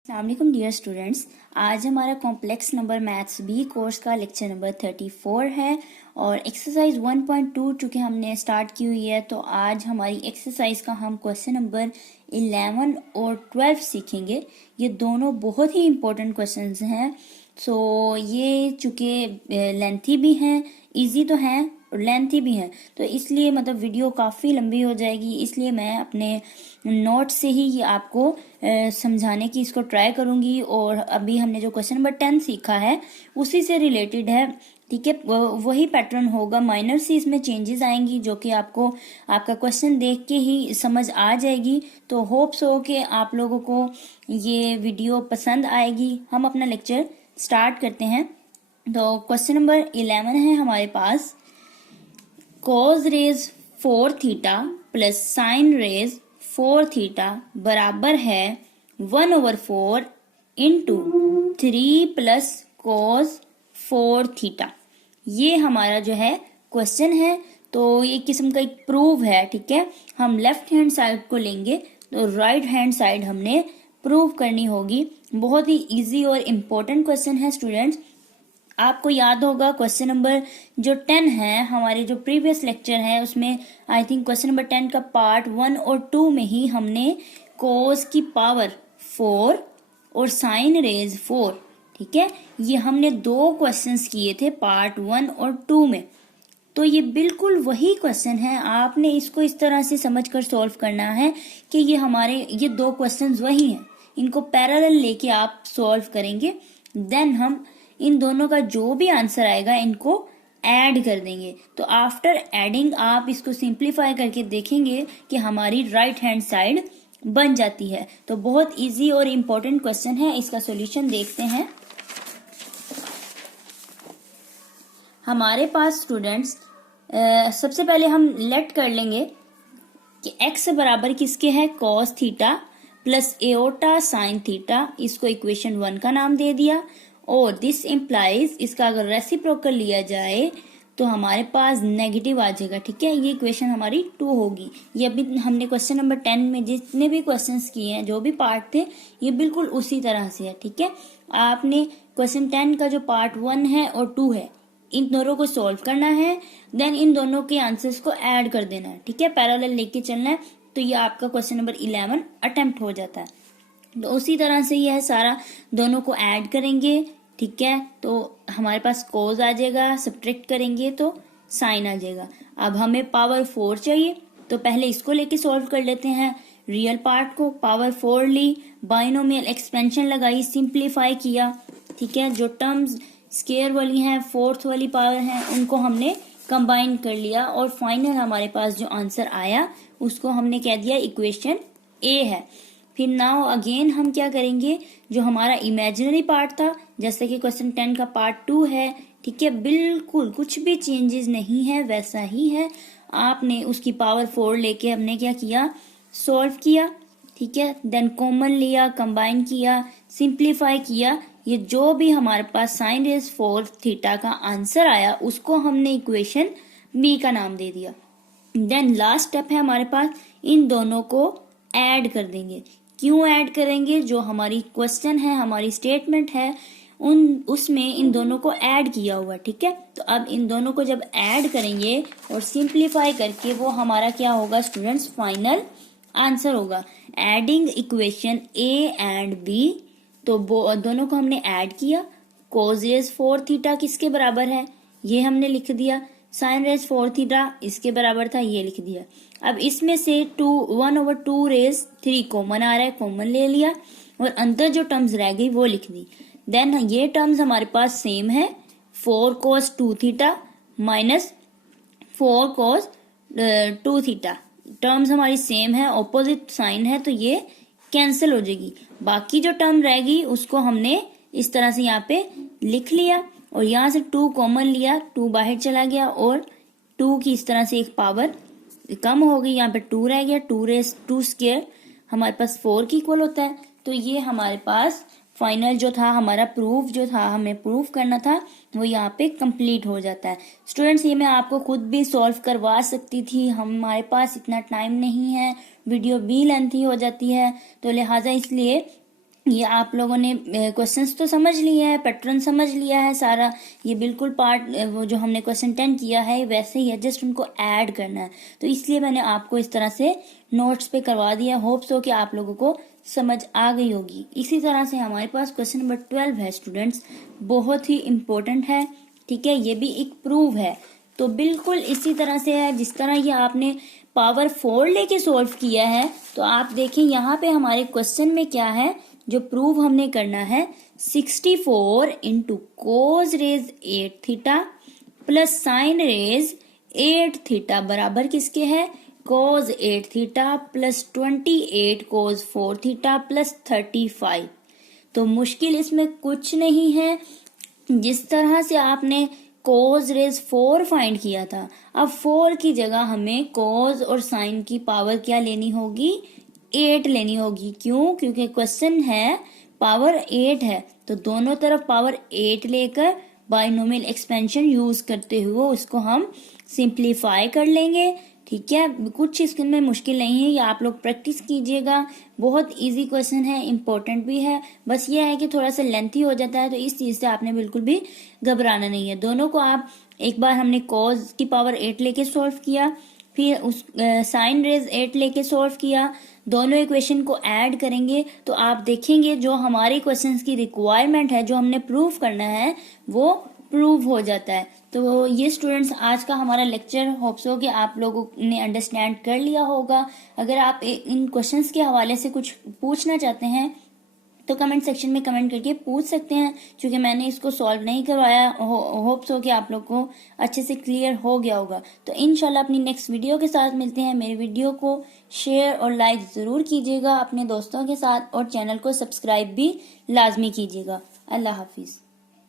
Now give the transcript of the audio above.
अस्सलामुअलैकुम dear students. आज हमारा complex number maths B course का लेक्चर नंबर 34 है और एक्सरसाइज 1.2 चूँकि हमने स्टार्ट की हुई है, तो आज हमारी एक्सरसाइज का हम क्वेश्चन नंबर 11 और 12 सीखेंगे। ये दोनों बहुत ही इम्पोर्टेंट क्वेश्चंस हैं। सो ये चूँकि लेंथी भी हैं, इजी तो हैं और लेंथी भी हैं, तो इसलिए मतलब वीडियो काफ़ी लंबी हो जाएगी। इसलिए मैं अपने नोट से ही ये आपको समझाने की इसको ट्राई करूंगी। और अभी हमने जो क्वेश्चन नंबर 10 सीखा है उसी से रिलेटेड है, ठीक है। वही पैटर्न होगा, माइनर सी इसमें चेंजेस आएंगी जो कि आपको आपका क्वेश्चन देख के ही समझ आ जाएगी। तो होप्स हो कि आप लोगों को ये वीडियो पसंद आएगी। हम अपना लेक्चर स्टार्ट करते हैं। तो क्वेश्चन नंबर 11 है हमारे पास, cos raise 4 theta plus sine raise 4 theta बराबर है 1/4 इंटू 3 प्लस cos 4 थीटा। ये हमारा जो है क्वेश्चन है। तो ये किस्म का एक प्रूव है, ठीक है। हम लेफ्ट हैंड साइड को लेंगे तो राइट हैंड साइड हमने प्रूव करनी होगी। बहुत ही इजी और इम्पोर्टेंट क्वेश्चन है स्टूडेंट्स। आपको याद होगा क्वेश्चन नंबर जो 10 है, हमारे जो प्रीवियस लेक्चर है उसमें आई थिंक क्वेश्चन नंबर 10 का पार्ट 1 और 2 में ही हमने कोस की पावर 4 और साइन रेज 4, ठीक है, ये हमने 2 क्वेश्चंस किए थे पार्ट 1 और 2 में। तो ये बिल्कुल वही क्वेश्चन है। आपने इसको इस तरह से समझकर सॉल्व करना है कि ये 2 क्वेश्चंस वही हैं। इनको पैरेलल लेके आप सॉल्व करेंगे, देन हम इन दोनों का जो भी आंसर आएगा इनको ऐड कर देंगे। तो आफ्टर एडिंग आप इसको सिंप्लीफाई करके देखेंगे कि हमारी राइट हैंड साइड बन जाती है। तो बहुत इजी और इम्पोर्टेंट क्वेश्चन है। इसका सॉल्यूशन देखते हैं। हमारे पास स्टूडेंट्स सबसे पहले हम लेट कर लेंगे कि x बराबर किसके है, cos theta plus aorta sine theta. इसको इक्वेशन 1 का नाम दे दिया। और दिस इम्प्लाइज, इसका अगर रेसिप्रोकल लिया जाए तो हमारे पास नेगेटिव आ जाएगा, ठीक है। ये इक्वेशन हमारी 2 होगी। ये अभी हमने क्वेश्चन नंबर 10 में जितने भी क्वेश्चंस किए हैं, जो भी पार्ट थे, ये बिल्कुल उसी तरह से है, ठीक है। आपने क्वेश्चन 10 का जो पार्ट 1 है और 2 है, इन दोनों को सॉल्व करना है, देन इन दोनों के आंसर्स को ऐड कर देना है, ठीक है। पैरेलल लेके चलना है। तो ये आपका क्वेश्चन नंबर 11 अटेम्प्ट हो जाता है। तो उसी तरह से यह सारा दोनों को ऐड करेंगे, ठीक है। तो हमारे पास कोस आ जाएगा, सब्ट्रैक्ट करेंगे तो साइन आ जाएगा। अब हमें पावर 4 चाहिए, तो पहले इसको लेके सॉल्व कर लेते हैं। रियल पार्ट को पावर 4 ली, बाइनोमियल एक्सपेंशन लगाई, सिंप्लीफाई किया, ठीक है। जो टर्म्स स्केयर वाली हैं, फोर्थ वाली पावर हैं, उनको हमने कंबाइन कर लिया और फाइनल हमारे पास जो आंसर आया उसको हमने कह दिया इक्वेशन ए है। फिर नाउ अगेन हम क्या करेंगे, जो हमारा इमेजिनरी पार्ट था, जैसे कि क्वेश्चन 10 का पार्ट 2 है, ठीक है, बिल्कुल कुछ भी चेंजेस नहीं है, वैसा ही है। आपने उसकी पावर 4 लेके हमने क्या किया, सॉल्व किया, ठीक है। देन कॉमन लिया, कंबाइन किया, सिंप्लीफाई किया। ये जो भी हमारे पास साइन रेज 4 थीटा का आंसर आया उसको हमने इक्वेशन बी का नाम दे दिया। देन लास्ट स्टेप है हमारे पास, इन दोनों को ऐड कर देंगे। क्यों ऐड करेंगे, जो हमारी क्वेश्चन है, हमारी स्टेटमेंट है, उसमें इन दोनों को ऐड किया हुआ, ठीक है। तो अब इन दोनों को जब ऐड करेंगे और सिंप्लीफाई करके वो हमारा क्या होगा स्टूडेंट्स, फाइनल आंसर होगा। Adding equation A and B, तो दोनों को हमने ऐड किया। cos रेज 4 थीटा किसके बराबर है, ये हमने लिख दिया। साइन रेज 4 थीटा इसके बराबर था, ये लिख दिया। अब इसमें से 1/2 रेज 3 कॉमन आ रहा है, कॉमन ले लिया और अंदर जो टर्म्स रह गई वो लिख दी। देन ये टर्म्स हमारे पास सेम है, 4 cos 2 theta minus 4 cos 2 theta. Terms हमारी सेम है, ऑपोजिट साइन है, तो ये कैंसिल हो जाएगी। बाकी जो टर्म रहेगी उसको हमने इस तरह से यहाँ पे लिख लिया और यहाँ से 2 कॉमन लिया, 2 बाहर चला गया और 2 की इस तरह से एक पावर कम हो गई, यहाँ पे 2 रह गया। 2 रेज 2 स्क्वायर हमारे पास 4 की इक्वल होता है। तो ये हमारे पास फाइनल जो था, हमारा प्रूफ जो था, हमें प्रूफ करना था, वो यहाँ पे कंप्लीट हो जाता है। स्टूडेंट्स, ये मैं आपको खुद भी सॉल्व करवा सकती थी, हमारे पास इतना टाइम नहीं है, वीडियो भी लेंथी हो जाती है, तो लिहाजा इसलिए ये आप लोगों ने क्वेश्चंस तो समझ लिया है, पैटर्न समझ लिया है सारा, ये बिल्कुल पार्ट वो जो हमने क्वेश्चन 10 किया है वैसे ही है, जस्ट उनको ऐड करना है। तो इसलिए मैंने आपको इस तरह से नोट्स पे करवा दिया। होप्स हो कि आप लोगों को समझ आ गई होगी। इसी तरह से हमारे पास क्वेश्चन नंबर 12 है स्टूडेंट्स, बहुत ही इम्पोर्टेंट है, ठीक है, ये भी एक प्रूव है। तो बिल्कुल इसी तरह से है जिस तरह ये आपने पावर 4 लेके सॉल्व किया है। तो आप देखें यहाँ पे हमारे क्वेश्चन में क्या है जो प्रूव हमने करना है, 64 into cos raise 8 theta plus sine raise 8 theta बराबर किसके है, cos 8 theta plus 28 cos 4 theta plus 35। तो मुश्किल इसमें कुछ नहीं है, जिस तरह से आपने कोस रेज 4 फाइंड किया था, अब 4 की जगह हमें कोस और साइन की पावर क्या लेनी होगी, 8 लेनी होगी। क्यों? क्योंकि क्वेश्चन है पावर 8 है, तो दोनों तरफ पावर 8 लेकर बाइनोमियल एक्सपेंशन यूज करते हुए उसको हम सिंप्लीफाई कर लेंगे। ठीक है, कुछ इसमें मुश्किल नहीं है, ये आप लोग प्रैक्टिस कीजिएगा। बहुत इजी क्वेश्चन है, इम्पोर्टेंट भी है, बस ये है कि थोड़ा सा लेंथी हो जाता है, तो इस चीज से आपने बिल्कुल भी घबराना नहीं है। दोनों को आप एक बार हमने कॉज की पावर 8 लेके सॉल्व किया, फिर उस साइन रेज 8 लेके सॉल्व किया, दोनों इक्वेशन को ऐड करेंगे तो आप देखेंगे जो हमारे क्वेश्चंस की रिक्वायरमेंट है, जो हमने प्रूव करना है, वो प्रूव हो जाता है। तो ये स्टूडेंट्स आज का हमारा लेक्चर होप्स हो कि आप लोगों ने अंडरस्टैंड कर लिया होगा। अगर आप इन क्वेश्चंस के हवाले से कुछ पूछना चाहते हैं तो कमेंट सेक्शन में कमेंट करके पूछ सकते हैं, क्योंकि मैंने इसको सॉल्व नहीं करवाया। होप्स हो कि आप लोग को अच्छे से क्लियर हो गया होगा। तो इंशाल्लाह अपनी नेक्स्ट वीडियो के साथ मिलते हैं। मेरे वीडियो को शेयर और लाइक ज़रूर कीजिएगा अपने दोस्तों के साथ, और चैनल को सब्सक्राइब भी लाजमी कीजिएगा। अल्लाह हाफिज़।